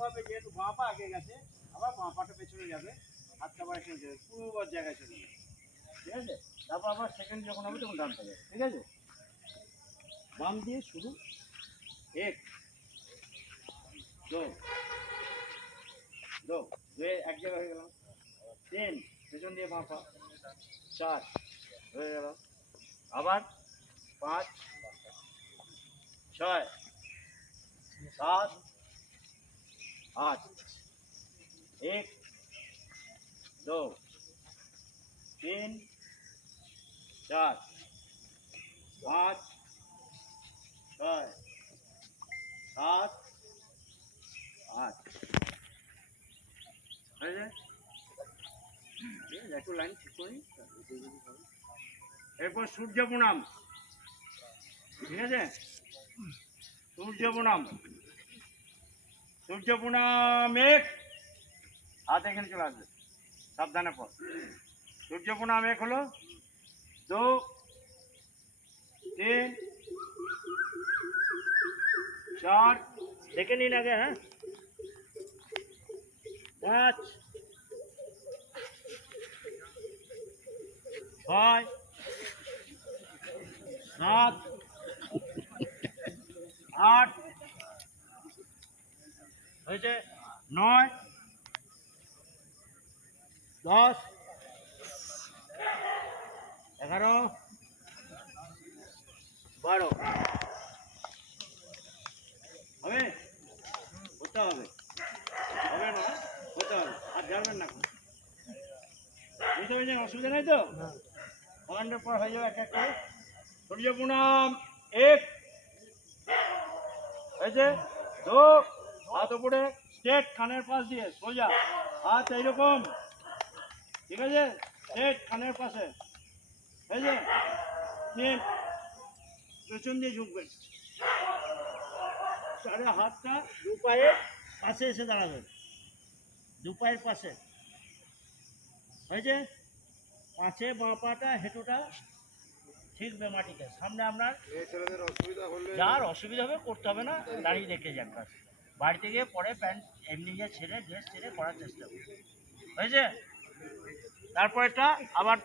পাবে, যেহেতু বাঁ পা আগে গেছে আবার বাঁ পাটা পেছনে যাবে, হাতটা আবার এখানে যাবে, পূর্ববর্ত জায়গায় চলে যাবে, ঠিক আছে। তারপর আবার সেকেন্ড যখন হবে তখন ডানটা যাবে, ঠিক আছে। বাম দিয়ে শুরু, এক দো দো, দুয়ে এক জায়গায় হয়ে গেলাম, তিন পেছন দিয়ে বাঁ পা, চার হয়ে গেল, আবার পাঁচ, ছয়, সাত, आठ, एक, दो, तीन, चार, पाँच, छः, सात, आठ, একটু লাইন ঠিক করি। এরপর সূর্য প্রণাম, ঠিক আছে। সূর্য প্রণাম, সূর্য প্রণাম, এক হাত এখানে চলে আসবে, সাবধানে পর। সূর্য প্রণাম এক হলো, দো, তিন, চার, দেখে নিন আগে, হ্যাঁ, পাঁচ, ছয়, সাত, আট, হয়েছে, নয়, 10, 11, 12, হবে, হতে হবে, হবে না, হতে হবে, আর যাবেন না, বুঝতে পেরেছেন, অসুবিধা নেই তো, বাগানটার পর হয়ে যাবে এক এক করে। সূর্য প্রণাম এক হয়েছে, দো, হাত উপরে স্ট্রেট, কানের পাশ দিয়ে সোজা, হাত এইরকম, ঠিক আছে, স্ট্রেট কানের পাশে, হয়েছে, তিন পেছন দিয়ে ঝুঁকবেন, চারে হাতটা দু পায়ের পাশে এসে দাঁড়াবেন, দু পায়ের পাশে, হয়েছে, পাঁচে বাঁ পাটা হেঁটোটা ঠিকবে মাটিতে, সামনে আপনার যার অসুবিধা হবে করতে হবে না, দাঁড়িয়ে দেখে যান, কাজ বাড়িতে গিয়ে পরে প্যান্ট এমনি গিয়ে ছেড়ে ড্রেস ছেড়ে করার চেষ্টা করবে, হয়েছে। তারপর এটা আবার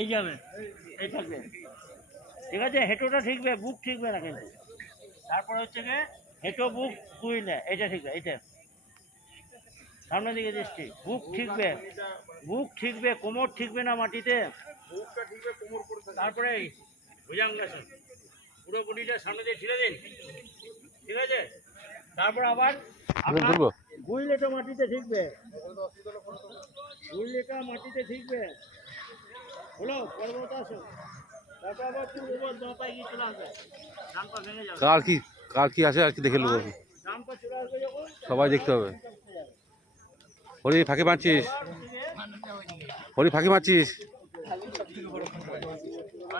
এই যাবে, এই থাকবে, ঠিক আছে, হেঁটোটা ঠিকবে, বুক ঠিকবে না কিন্তু। তারপর হচ্ছে গিয়ে হেঁটো বুক দুই না, এটা ঠিকবে, এইটা সামনের দিকে দৃষ্টি, বুক ঠিকবে, বুক ঠিকবে, কোমর ঠিকবে না মাটিতে, তারপরে ভুজাঙ্গাসন, পুরো বডিটা সামনে দিয়ে ঠেলে দিন, ঠিক আছে। তারপর আবার গুইলেটা মাটিতে ঠিকবে, গুইলেটা মাটিতে ঠিকবে, হলো পর্বতাসন। তারপর আবার পূর্ববর্ত বাঁ পায়ে গিয়ে চলে আসবে, ডান পা ভেঙে যাবে, কার কি আছে আর কি দেখে নেবো, ডান পা চলে আসবে যখন সবাই দেখতে হবে। হরি ফাঁকি মারছিস, হরি ফাঁকি মারছিস,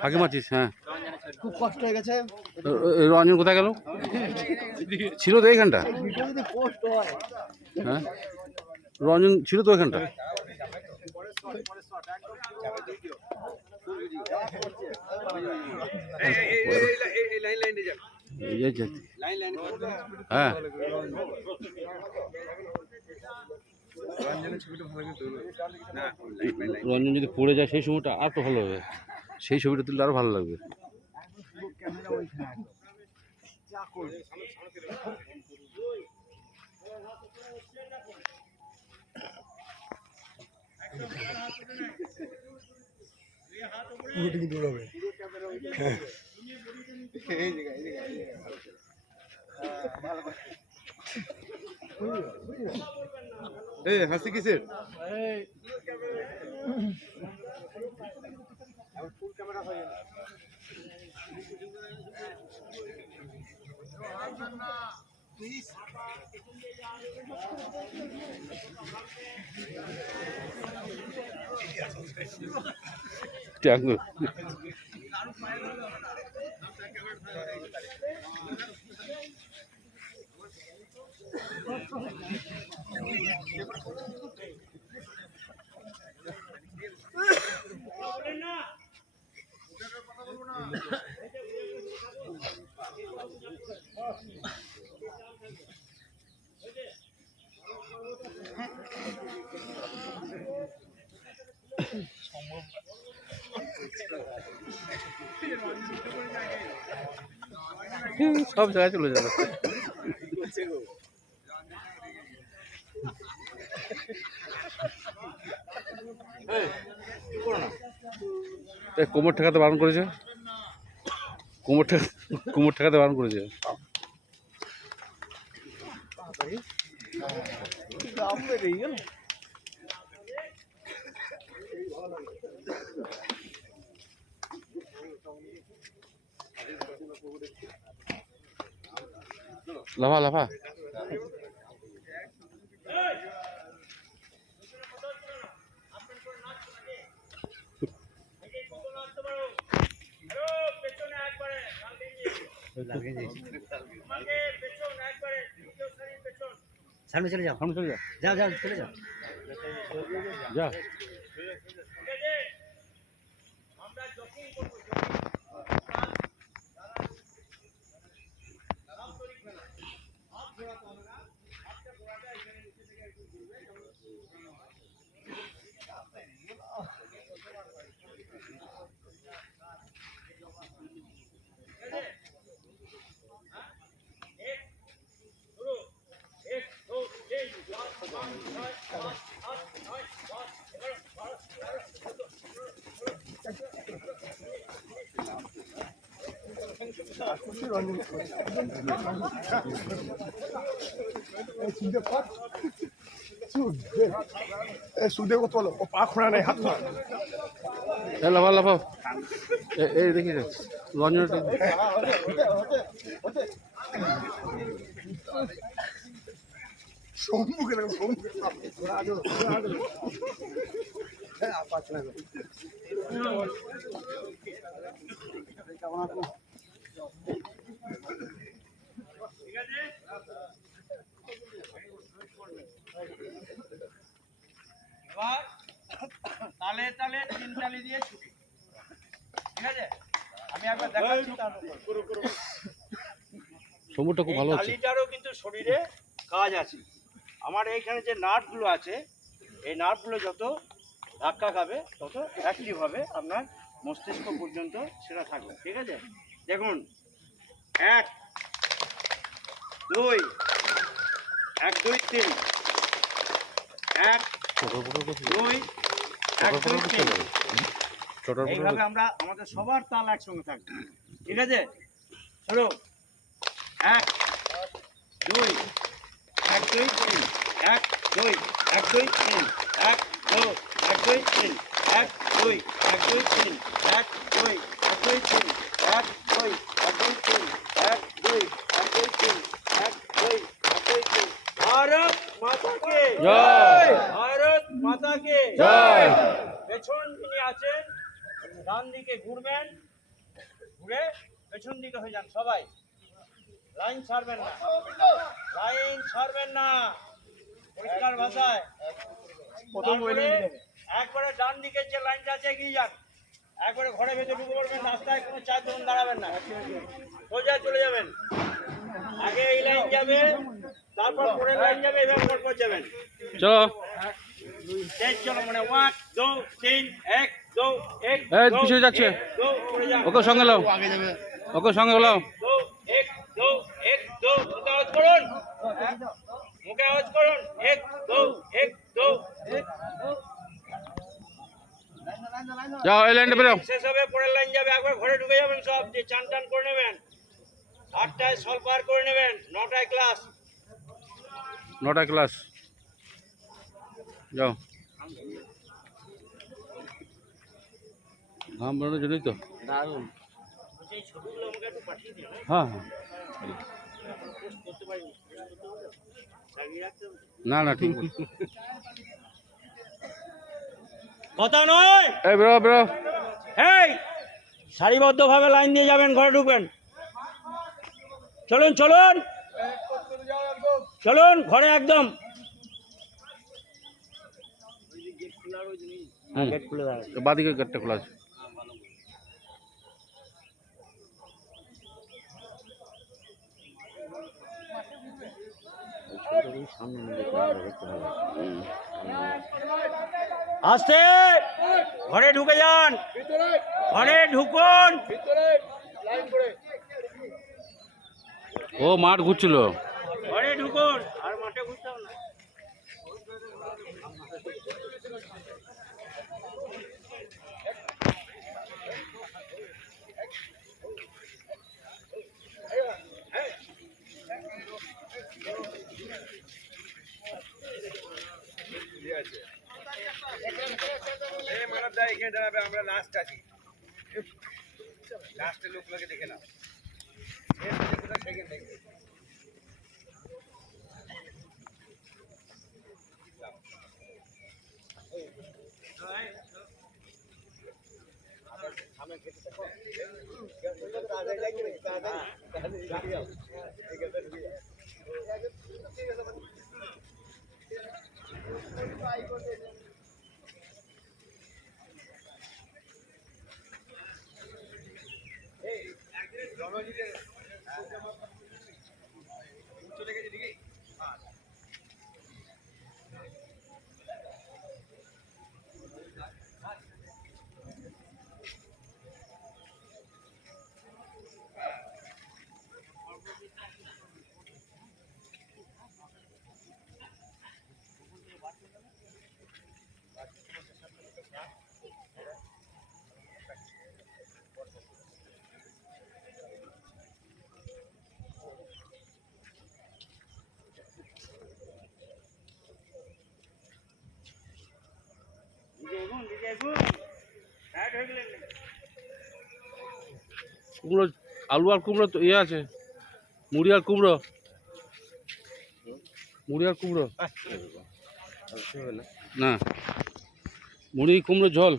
ফাঁকি মারছিস, হ্যাঁ, খুব কষ্ট হয়ে গেছে। রঞ্জন কোথায় গেল, ছিল তো এইখানটা, হ্যাঁ, রঞ্জন ছিল তো ওইখানটা, হ্যাঁ, রঞ্জন যদি পড়ে যায় সেই সময়টা আর তো ভালো হবে, সেই ছবিটা তুললে আরো ভালো লাগবে। হাসি কিসের? সব জায়গায় চলে যাবে। কোমর ঠেকাতে বারণ করেছে, কোমর ঠেকাতে বারণ করেছে। লাফা লাফা। সামনে চলে যাও, সামনে চলে যা, যাও যাও চলে যাও। যা। সুদেব কত বলো, ও পা খোঁড়া নেই, হাত খোঁড়া। লাফা লাফা। এই দেখি রঞ্জন সম্মুখে দেখো, সম্মুখে। এবার তালে তালে 3 তালি দিয়ে ছুটি, ঠিক আছে? আমি একবার দেখাচ্ছি, তারপর সমুদ্রটা খুব ভালো এই হচ্ছে। তালিটারও কিন্তু শরীরে কাজ আছে। আমার এইখানে যে নার্ভগুলো আছে, এই নার্ভগুলো যত ধাক্কা খাবে তত অ্যাক্টিভ হবে, আপনার মস্তিষ্ক পর্যন্ত সেটা থাকবে, ঠিক আছে? দেখুন, 1 2 1 2 3 1 2 1 2 3। ছোট এইভাবে আমরা আমাদের সবার তাল একসঙ্গে থাকবে, ঠিক আছে? চলো, 1 2 1 2 3 1 2 1 2 3 1 2 1 2 3 1 2 1 2 3 1 2 1 2 3 1 2 1 2 3 1 2 1 2 3 1 2 1 2 3। भारत माता के জয়। भारत माता के জয়। পেছন যিনি আছেন ডান দিকে ঘুরবেন, ঘুরে পেছন দিকে হয়ে যান সবাই। লাইন ছাড়বেন না, লাইন ছাড়বেন না, পরিষ্কার ভাষায়। তারপরে একবারে ডান দিকে যে লাইনটা আছে এগিয়ে যান, একবারে ঘরে ভেতরে ঢুকে পড়বেন, রাস্তায় কোনো চার জন দাঁড়াবেন না, সোজা চলে যাবেন। আগে এই লাইন যাবে, তারপর পরের লাইন যাবে, এভাবে পরপর যাবেন। চলো। তেজ চলো, মানে 1 2 3 1 2 1 এই পিছনে যাচ্ছে, 2 পড়ে যান। ওকে সঙ্গে লাও, ওকে সঙ্গে লাও। 2 1 2 1 2 মুখে আওয়াজ করুন, মুখে আওয়াজ করুন, 1 2 1 2 যাও, এই লাইনটা বেরো। শেষ হবে, পরের লাইন যাবে। একবার ঘরে ঢুকে যাবেন সব, যে চান টান করে নেবেন। 8টায় সলপার করে নেবেন, 9টায় ক্লাস। 9টায় ক্লাস। যাও। ঘাম বেরোনোর জন্যই তো। দারুণ। এই ছবিগুলো আমাকে একটু পাঠিয়ে দিন, হ্যাঁ হ্যাঁ। পোস্ট করতে পারি, লাগিয়ে রাখতে হবে। না না ঠিক আছে। কথা নয়, এই বেরো বেরো। এই সারিবদ্ধভাবে লাইন দিয়ে যাবেন, ঘরে ঢুকবেন। চলুন চলুন চলুন, ঘরে একদম। গেট খুলে দাও। বাদিকে গেটটা খোলা আছে। আস্তে ঘরে ঢুকে যান, ঘরে ঢুকুন। ও মাঠ ঘুরছিল। ঘরে ঢুকুন, আর মাঠে ঘুরতে হবে না। আমরা লাস্ট আছি, লাস্টের লোকগুলোকে দেখে নাও। কুমড়ো, আলু আর কুমড়ো তো ইয়ে আছে, মুড়ি আর কুমড়ো, মুড়ি আর কুমড়ো না, মুড়ি কুমড়ো ঝোল।